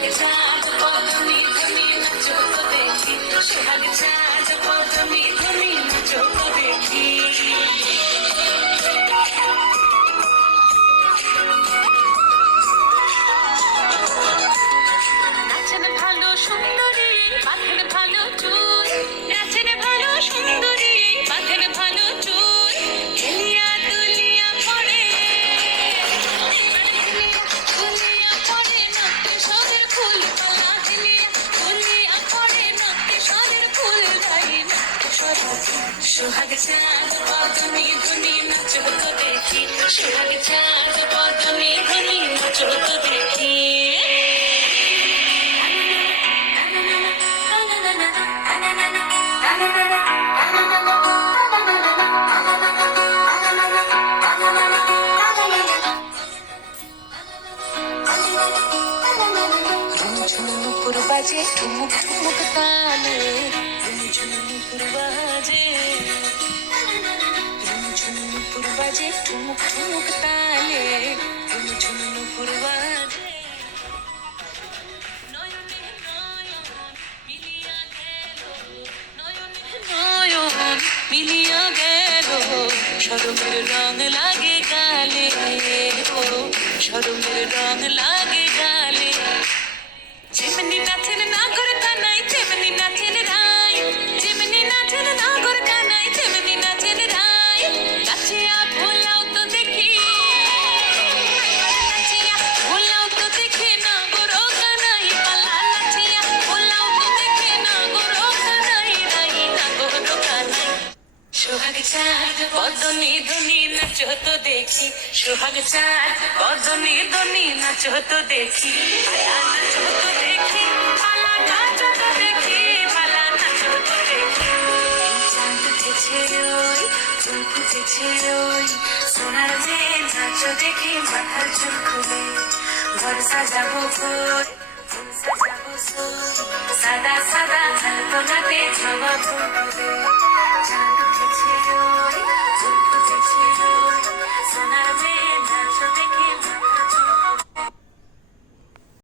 ধ্বনি ধ্বনি নাচ হতো সোহাগ চাঁদ বদনি ধুনি নাচ হতো দেখি। সোহাগ চাঁদ বদনি ধুনি নাচ হতো দেখি। ঝুমুকুর বাজে ঠুমুক বাজে। ঝুমুকুর বাজে, ঠুমুক ঠুমুক তালে। ঝুমুকুর বাজে। মিলিয়া গেল। সরমের রং লাগে গালে। ও সরমের রং লাগে গালে। যেমনি নাচেন নাগর কানাই বদনি ধনি নাচ হতো দেখি, সোহাগ চাঁদ। বদনি ধনি নাচ হতো দেখি পালা নাচ হতো দেখি পালা নাচ দেখি পালা নাচ দেখি। চাঁদ উঠেছে ওই সোনার মেয়ে নাচ দেখি, মাথার চুল খুলে। ঘর সাজাবো কই সাজাবো সাদা সাদা আলপনাতে জবা ফুল তুলে চাঁদ